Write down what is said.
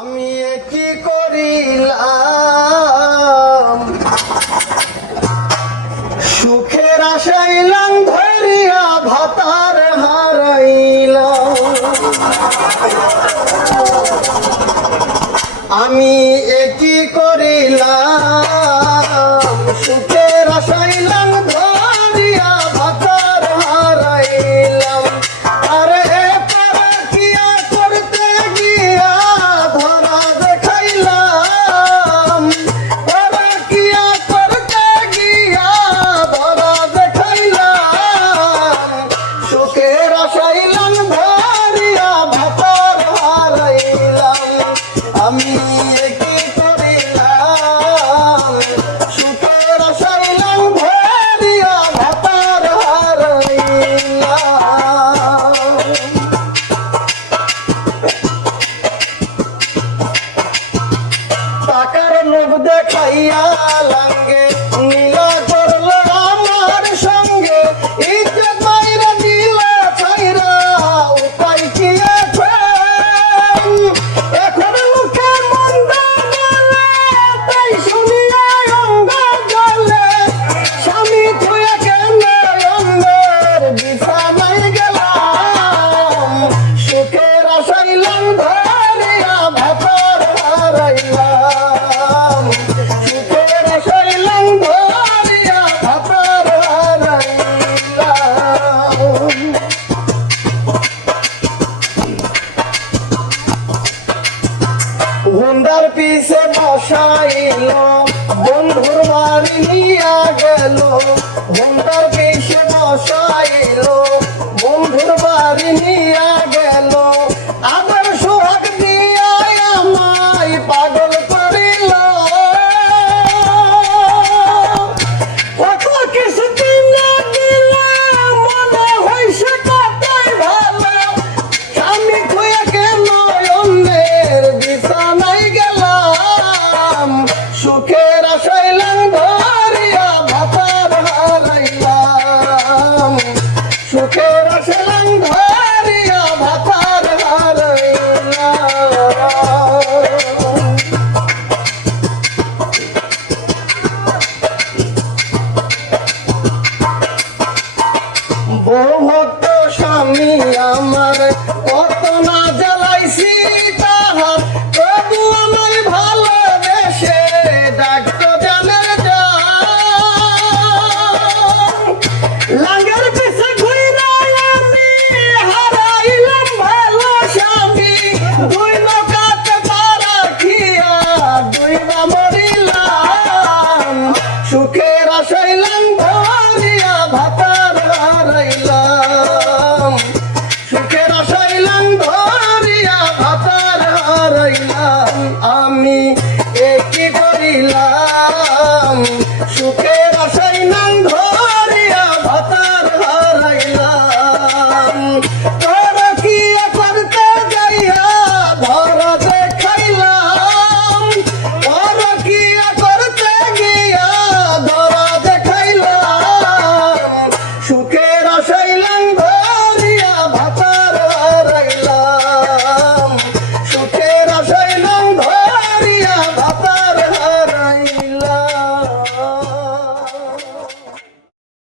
আমি কি করিলাম সুখের আশাইলাম ধরিয়া ভাতার হারাইলাম। আমি কি করিলাম সুখের আশাইলাম ধরিয়া ভাতার হারাইলাম। আরে পরকিয়া করতে গিয়া ধরা দেখাইলাম, পরকিয়া করতে গিয়া ধরা দেখাইলাম। সুখের আশাইলাম ধরিয়া ভাতার হারাইলাম। আমি কি করিলাম সুখের আশাইলাম ধরিয়া ভাতার হারাইলাম। টাকার লোভ দেখাইয়া লাঙ্গে নীলা করলো আমার সঙ্গে, ইজ্জত মাইরা দিলা ছাইরা উপায় কি আছে? এখন মুখে মন্দ বলে তাই শুনিয়া অঙ্গ জ্বলে, স্বামী থুয়ে কেন অঙ্গের বিছানায় গেলাম। সুখের আশাইলাম ধরিয়া ভাতার হারাইলাম। সুখের আশাইলাম ধরিয়া ভাতার হারাইলাম। হুন্ডার পিছে বসাইল বন্ধুর বাড়ি নিয়া গেল, হুন্ডার পিছে বসাইল বন্ধুর বাড়ি নিয়া গেল। আবার সোহাগ দিয়া আমায় পাগল করিল, কত কিছু কিনে দিলাম মনে হইছে কতই ভালো। স্বামী খুঁয়ে কেন অন্যের বিছানায় গেলাম। সুখের আশাইলাম ধরিয়া ভাতার হারাইলাম। সুখের আশাইলাম ধরিয়া ভাতার হারাইলাম। বউ ভক্ত স্বামী আমার কত না জ্বালাইছি তাহার, তবু আমায় ভালোবেসে ডাকতো জানের জান। লাঙ্গের পিছে ঘুইরা আমি হারাইলাম ভালো স্বামী, দুই নৌকাতে পারা খিয়া দুইবা মরিলাম। সুখের আশাইলাম ধরিয়া ভাতার হারাইলাম। সুখের আশাইলাম ধরিয়া ভাতার হারাইলাম। আমি কি করিলাম সুখের আশাইলাম ধরিয়া ভাতার হারাইলাম।